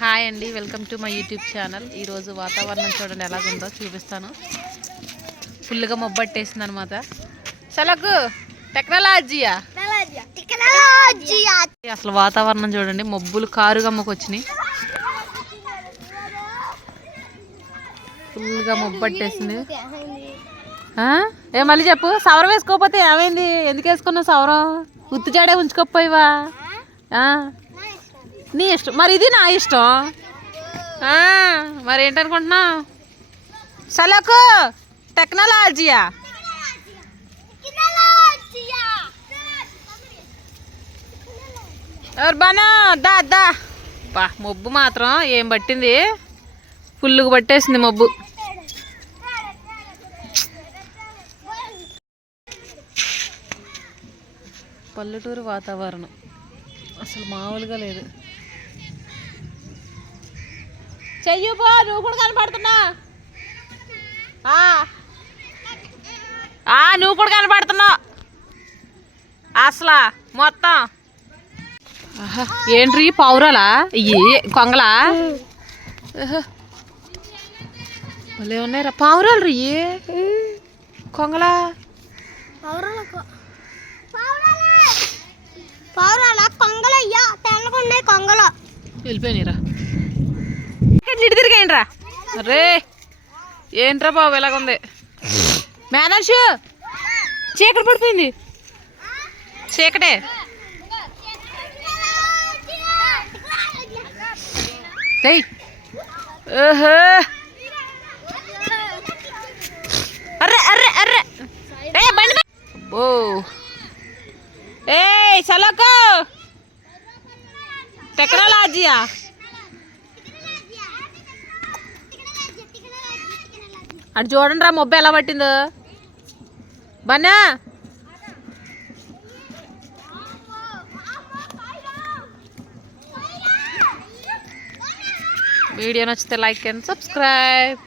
Hi అండి welcome to my YouTube channel. ఈరోజు వాతావరణం చూడండి ఎలాగుందో చూపిస్తాను. ఫుల్గా మొబ్బట్టేసింది అనమాట చలకు టెక్నాలజీయా? అసలు వాతావరణం చూడండి మబ్బులు కారుగమ్మకు వచ్చినాయి ఫుల్గా మొబ్బట్టేసింది? ఏ మళ్ళీ చెప్పు సవరం వేసుకోకపోతే ఏమైంది? ఎందుకు వేసుకున్నావు సవరం? జాడే ఉంచుకోకపోయివా? ఆ? నీ ఇష్టం. మరి ఇది నా ఇష్టం. మరి ఏంటనుకుంటున్నావు? సలకు టెక్నాలజీయా? ఎవరు బానా? దా దా. బా మబ్బు మాత్రం ఏం పట్టింది? ఫుల్గా పట్టేసింది మబ్బు. పల్లెటూరు వాతావరణం. అసలు మామూలుగా లేదు. చెయ్యి పో నువ్వు కూడా కనపడుతున్నా. ఆ. ఆ, నువ్వు కూడా కనపడుతున్నావు. అసలు మొత్తం. ఆహా, ఏంట్రీ పావురాలా? ఇయ్యి కొంగలా. భలే ఉన్నాయిరా పావురాలు రీ కొంగలా? పౌరాల కొంగలయ్యా తెల్లగున్నాయి కొంగలు. వెళ్ళిపోయినరా ఇటు తిరిగేయండిరా రే ఏంట్రా బాబు ఎలాగుంది మేనర్షు చీకటి పడిపోయింది. చీకటే? తెయ్ ఓహో. Array array array. ఏ బండి మీద- ఓ ఏ చలోకో టెక్నాలజీయా? అటు చూడండి రా మొబ్బ ఎలా పట్టిందో. బన్నా. వీడియో నచ్చితే లైక్ అండ్ సబ్స్క్రైబ్.